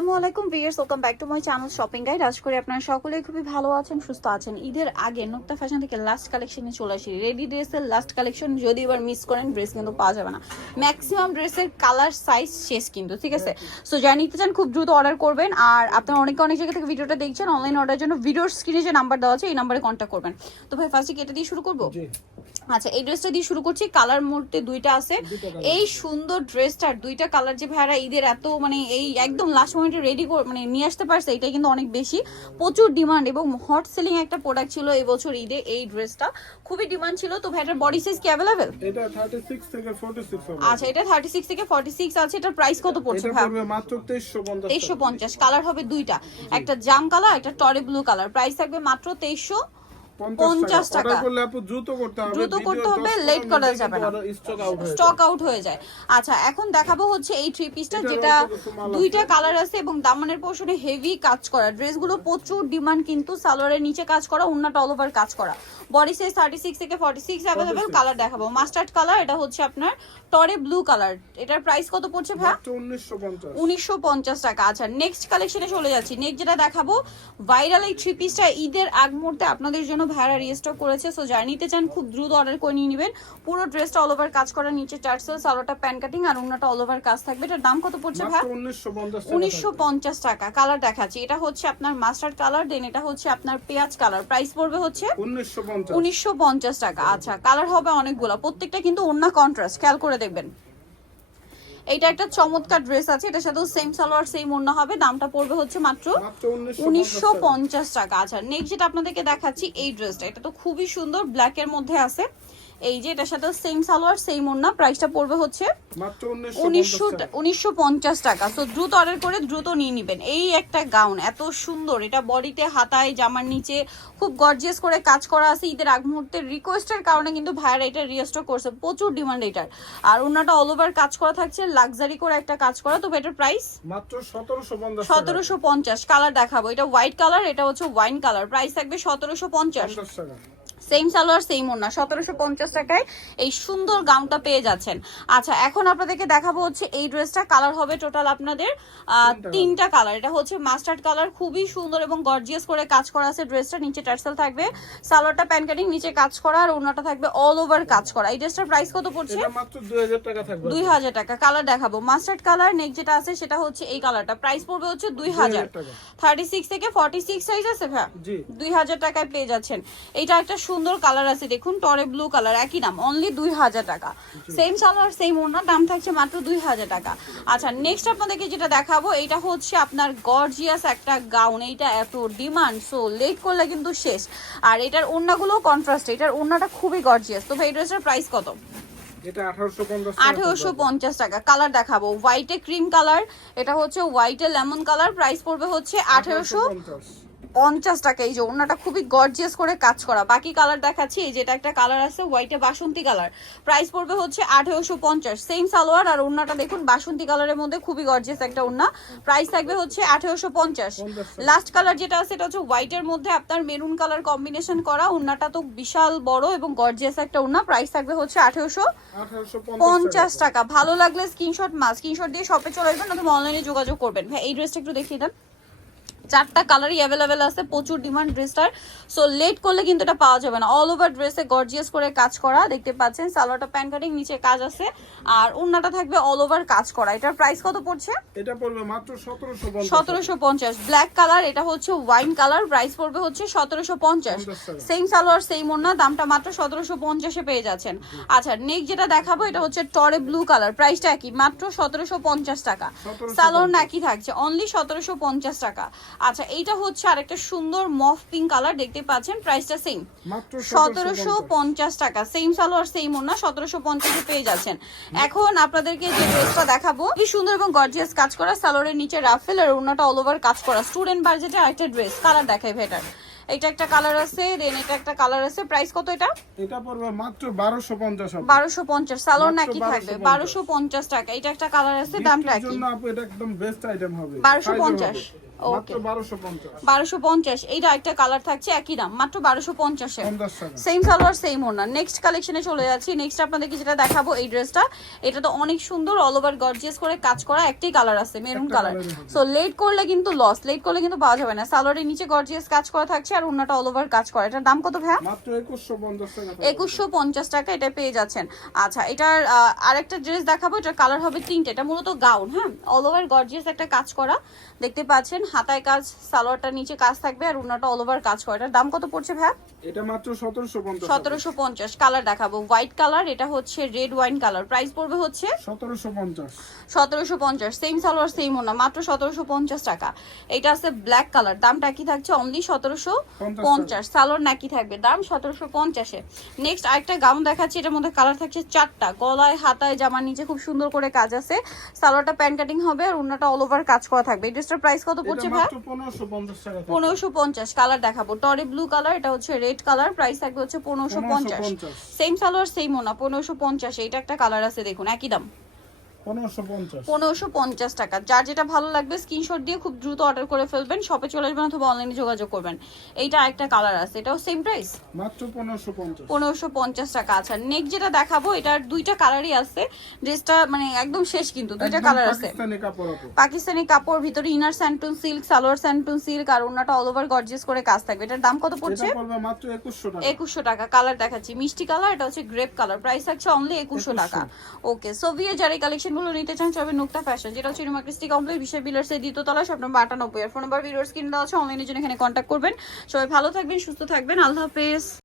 আসসালামাইকুম viewers, welcome back to my channel shopping guide. আশা করি আপনারা সকলেই খুবই ভালো আছেন, সুস্থ আছেন। ঈদের আগে নুক্তা ফ্যাশন থেকে লাস্ট কালেকশনে চলে আসি। রেডি ড্রেসের লাস্ট কালেকশন, যদি এবার মিস করেন ড্রেস কিন্তু পাওয়া যাবে না। ম্যাক্সিমাম ড্রেসের কালার সাইজ শেষ কিন্তু, ঠিক আছে? সো যারা নিতে চান খুব দ্রুত অর্ডার করবেন। আর আপনারা অনেক জায়গা থেকে ভিডিওটা দেখছেন, অনলাইন অর্ডারের জন্য ভিডিওর স্ক্রিনে যে নাম্বার দেওয়া আছে এই নাম্বারে কন্ট্যাক্ট করবেন। তো ভাই ফার্স্টে এটা দিয়ে শুরু করবো। আচ্ছা, এই ড্রেসটা দিয়ে শুরু করছি। কালার মোডে দুইটা আছে। এই সুন্দর ড্রেসটার দুইটা কালার যে ভাইরা ঈদের এত মানে এই একদম লাস্ট মোমেন্টে রেডি মানে নিয়ে আসতে পারছে, এটা কিন্তু অনেক বেশি প্রচুর ডিমান্ড এবং হট সেলিং একটা প্রোডাক্ট ছিল এই বছর ঈদে। এই ড্রেসটা খুবই ডিমান্ড ছিল। তো ভাইটার বডি সাইজ কি अवेलेबल? এটা 36 থেকে 46 হবে। আচ্ছা, এটা 36 থেকে 46 আছে। এটার প্রাইস কত পড়ছে ভাই? এটা পড়বে মাত্র 2350। 2350। কালার হবে দুইটা, একটা জাম কালার, একটা টরে ব্লু কালার। প্রাইস থাকবে মাত্র 2350 টাকা। দ্রুত করতে হবে, লেট করা যাবে না, স্টক আউট হয়ে যায়। আচ্ছা, এখন দেখাবো হচ্ছে এই থ্রি পিসটা, যেটা দুইটা কালার আছে এবং দামানের পোর্শনে হেভি কাজ করা। ড্রেসগুলো প্রচুর ডিমান্ড কিন্তু। সালোয়ারের নিচে কাজ করা, ওন্নাটা অল ওভার কাজ করা। বডি সাইজ 36 থেকে 46 अवेलेबल। কালার দেখাবো মাস্টার্ড কালার, এটা হচ্ছে আপনার টরে ব্লু কালার। এটার প্রাইস কত পড়ছে ভাই? 1950 টাকা। আচ্ছা, নেক্সট কালেকশনে চলে যাচ্ছি। নেক্সট যেটা দেখাবো, ভাইরাল এই থ্রি পিসটা ঈদের আগ মুহূর্তে আপনাদের জন্য ভাইরা রিস্টক করেছে। সো যারা নিতে চান খুব দ্রুত অর্ডার করে নিয়ে নেবেন। পুরো ড্রেসটা অল ওভার কাজ করা, নিচে টার্সেল, সালোয়ারটা প্যান কাটিং আর ওন্নাটা অল ওভার কাজ থাকবে। এটার দাম কত পড়ছে ভাই? 1950 টাকা। কালার দেখাচ্ছি, এটা হচ্ছে আপনার মাস্টার্ড কালার, দেন এটা হচ্ছে আপনার পেঁয়াজ কালার। প্রাইস পড়বে হচ্ছে 1950 টাকা। আচ্ছা, কালার হবে অনেকগুলো, প্রত্যেকটা কিন্তু ওন্না কন্ট্রাস্ট, খেয়াল করে দেখবেন। এইটা একটা চমৎকার ড্রেস আছে, এটার সাথেও সেম সালোয়ার সেম ওড়না হবে। দামটা পড়বে হচ্ছে মাত্র 1950 টাকা। আচ্ছা, নেক্সট যেটা আপনাদেরকে দেখাচ্ছি এই ড্রেসটা, এটা তো খুবই সুন্দর, ব্ল্যাক এর মধ্যে আছে। এই যে এটার সাথে সেম সালোয়ার সেম ওড়না। প্রাইসটা পড়বে হচ্ছে মাত্র 1950 টাকা। সো দ্রুত অর্ডার করে দ্রুত নিয়ে নেবেন। এই একটা গাউন এত সুন্দর, এটা বডিতে, হাতায়, জামার নিচে খুব গর্জিয়াস করে কাজ করা আছে। ঈদের আগ মুহূর্তের রিকোয়েস্টের কারণে কিন্তু ভাইরা এটা রিস্টক করছে, প্রচুর ডিমান্ড এটার। আর ওনাটা অল ওভার কাজ করা থাকছে, লাক্সারি করে একটা কাজ করা। তো এটার প্রাইস মাত্র 1750। কালার দেখাবো, এটা হোয়াইট কালার, এটা হচ্ছে ওয়াইন কালার। প্রাইস থাকবে 1750 টাকা। সেম সালোয়ার সেম ওড়না, 1750 টাকায় এই সুন্দর গাউনটা পেয়ে যাচ্ছেন। আচ্ছা, এখন আপনাদেরকে দেখাবো হচ্ছে এই ড্রেসটা। কালার হবে টোটাল আপনাদের তিনটা কালার। এটা হচ্ছে মাস্টার্ড কালার, খুবই সুন্দর এবং গর্জিয়াস করে কাজ করা আছে ড্রেসটা। নিচে টার্সেল থাকবে, সালোয়ারটা প্যান কাটিং, নিচে কাজ করা আর ওড়নাটা থাকবে অল ওভার কাজ করা। এই ড্রেসটার প্রাইস কত পড়ছে? এটা মাত্র 2000 টাকা থাকবে। 2000 টাকা। কালার দেখাবো মাস্টার্ড কালার। নেক্সট যেটা আছে সেটা হচ্ছে এই কালারটা, প্রাইস পড়বে হচ্ছে 2000 টাকা। 36 থেকে 46 সাইজ আছে ভাই, 2000 টাকায় পেয়ে যাচ্ছেন। এটা একটা সুন্দর কালার আছে, দেখুন টরে ব্লু কালার, একই দাম, অনলি 2000 টাকা। সেম সালোয়ার সেম ওড়না, দাম থাকছে মাত্র 2000 টাকা। আচ্ছা, নেক্সট আপনাদেরকে যেটা দেখাবো, এটা হচ্ছে আপনার গর্জিয়াস একটা গাউন। এইটা এত ডিমান্ড, সো লেট করলে কিন্তু শেষ। আর এটার ওড়নাগুলো কন্ট্রাস্ট, এটার ওড়নাটা খুবই গর্জিয়াস। তো এই ড্রেসের প্রাইস কত? এটা 1850 টাকা। কালার দেখাবো, হোয়াইটে ক্রিম কালার, এটা হচ্ছে হোয়াইটে লেমন কালার। প্রাইস পড়বে হচ্ছে 1850 টাকা। এই যে ওড়নাটা খুবই গর্জিয়াস করে কাজ করা। বাকি কালার দেখাচ্ছি, এই যেটা একটা কালার আছে হোয়াইটে বাসন্তী কালার। প্রাইস পড়বে হচ্ছে 1850। সেম সালোয়ার আর ওড়নাটা দেখুন বাসন্তী কালারের মধ্যে, খুবই গর্জিয়াস একটা ওড়না। প্রাইস থাকবে হচ্ছে 1850। লাস্ট কালার যেটা আছে এটা হচ্ছে হোয়াইটের মধ্যে আপনার মেরুন কালার কম্বিনেশন করা। ওড়নাটা তো বিশাল বড় এবং গর্জিয়াস একটা ওড়না। প্রাইস থাকবে হচ্ছে 1850 টাকা। ভালো লাগলে স্ক্রিনশট দিয়ে শপে চলে আসবেন অথবা অনলাইনে যোগাযোগ করবেন। ভাই এই ড্রেসটা একটু দেখিয়ে দেন। চারটা কালারই অ্যাভেলেবেল আছে, প্রচুর ডিমান্ড ড্রেসটার। সো লেট করলে কিন্তু এটা পাওয়া যাবে না। অল ওভার ড্রেসে গর্জিয়াস করে কাজ করা, দেখতে পাচ্ছেন। সালোয়ারটা প্যান কাটিং, নিচে কাজ আছে আর ওড়নাটা থাকবে অল ওভার কাজ করা। এটার প্রাইস কত পড়ছে? এটা পড়বে মাত্র 1750। ব্ল্যাক কালার, এটা হচ্ছে ওয়াইন কালার। প্রাইস পড়বে হচ্ছে 1750। সেম সালোয়ার সেম ওড়না, দামটা মাত্র 1750 পেয়ে যাচ্ছেন। আচ্ছা, নেক্সট যেটা দেখাবো এটা হচ্ছে টরে ব্লু কালার। প্রাইসটা একই, মাত্র 1750 টাকা। সালোয়ার একই থাকছে, অনলি 1750 টাকা। আচ্ছা, এইটা হচ্ছে আরেকটা সুন্দর মফ পিঙ্ক কালার, দেখতে পাচ্ছেন। প্রাইসটা সেম, 1750 টাকা। সেম সালোয়ার সেম ওড়না, 1750 পেয়ে যাচ্ছেন। এখন আপনাদেরকে যে ড্রেসটা দেখাবো, কি সুন্দর এবং গর্জিয়াস কাজ করা, সালোয়ারের নিচে রাফেল আর ওড়নাটা অল ওভার কাজ করা। স্টুডেন্ট বাজেটে আরেকটা ড্রেস। কালার দেখাই ভেটার, এটা একটা কালার আছে, দেন এটা একটা কালার আছে। প্রাইস কত এটা? এটা পড়বে মাত্র 1250 টাকা। 1250। সালোয়ার মাত্র নাকি থাকবে 1250 1250 টাকা। এটা একটা কালার আছে, দামটা গিফটের কি? জন্য আপু এটা একদম বেস্ট আইটেম হবে। 1250 মাত্র 1250। 1250। এইটা একটা কালার থাকছে একই দাম, মাত্র 1250 এ। 50 টাকা। সেম সালোয়ার সেম ওড়না। নেক্সট কালেকশনে চলে যাচ্ছি। নেক্সট আপনাদেরকে যেটা দেখাবো এই ড্রেসটা, এটা তো অনেক সুন্দর, অল ওভার গর্জিয়াস করে কাজ করা। একটাই কালার আছে, মেরুন একটা কালার। কালারই হবে। সো লেট করলে কিন্তু লস, লেট করলে কিন্তু পাওয়া যাবে না। সালোয়ারের নিচে গর্জিয়াস কাজ করা থাকছে আর ওড়নাটা অল ওভার কাজ করা। এটার দাম কত ভাইয়া? মাত্র 2150 টাকা। 2150 টাকা এটা পেয়ে যাচ্ছেন। আচ্ছা, এটার আরেকটা ড্রেস দেখাবো, এটার কালার হবে তিনটে। এটা মূলত গাউন, হ্যাঁ, অল ওভার গর্জিয়াস একটা কাজ করা দেখতে পাচ্ছেন। হাতায় কাজ, সালোয়ারটা নিচে কাজ থাকবে আর ওড়নাটা অল ওভার কাজ করা। এটার দাম কত পড়ছে ভাই? এটা মাত্র 1750। 1750। কালার দেখাবো হোয়াইট কালার, এটা হচ্ছে রেড ওয়াইন কালার। প্রাইস পড়বে হচ্ছে 1750। 1750। সেম সালোয়ার সেম ওড়না, মাত্র 1750 টাকা। এটা আছে ব্ল্যাক কালার, দামটা কি থাকছে? অনলি 1750। সালোয়ার নাকি থাকবে, দাম 1750 এ। নেক্সট আরেকটা গাউন দেখাচ্ছি, এটার মধ্যে কালার থাকছে চারটা। গলায়, হাতায়, জামার নিচে খুব সুন্দর করে কাজ আছে। সালোয়ারটা প্যান কাটিং হবে আর ওড়নাটা অল ওভার কাজ করা থাকবে। এই ড্রেসটার প্রাইস কত পড়ছে এটা ভাই? মাত্র 1550 টাকা। 1550। কালার দেখাবো টরি ব্লু কালার, এটা হচ্ছে রেড কালার। প্রাইস থাকবে হচ্ছে 1550। সেম সালোয়ার সেম ওড়না, 1550। এটা একটা কালার আছে, দেখুন একই দাম 1550। 1550 টাকা। যার যেটা ভালো লাগবে স্ক্রিনশট দিয়ে খুব দ্রুত অর্ডার করে ফেলবেন, শপে চলে আসবেন অথবা অনলাইনে যোগাযোগ করবেন। এইটা একটা কালার আছে, এটাও সেম প্রাইস মাত্র 1550। 1550 টাকা। আচ্ছা, নেক্সট যেটা দেখাবো, এটার দুইটা কালারই আছে। ড্রেসটা মানে একদম শেষ, কিন্তু দুইটা একদম কালার আছে। পাকিস্তানি কাপড় আপু। পাকিস্তানি কাপড়, ভিতরে ইনার স্যান্টুন সিল্ক, সালোয়ার স্যান্টুন সিল্ক আর ওড়নাটা অল ওভার গর্জিয়াস করে কাজ থাকবে। এটার দাম কত পড়ছে? এটা পড়বে মাত্র 2100 টাকা। 2100 টাকা। কালার দেখাচ্ছি মিষ্টি কালার, এটা হচ্ছে গ্রেপ কালার। প্রাইস থাকছে অনলি 2100 টাকা। ওকে, সো ভিউয়ার যারা এই কালেকশনগুলো নিতে চান সবাই নুক্তা ফ্যাশন, যেটা হচ্ছে নিউমার্কেট সিটি কমপ্লেক্স, বিশাল বিলার্সের দ্বিতীয় তলা, শপ নম্বর 98। আর ফোন নাম্বার ভিডিওর স্ক্রিনে দেওয়া আছে, অনলাইনের জন্য এখানে কন্ট্যাক্ট করবেন। সবাই ভালো থাকবেন, সুস্থ থাকবেন, আল্লাহ হাফেজ।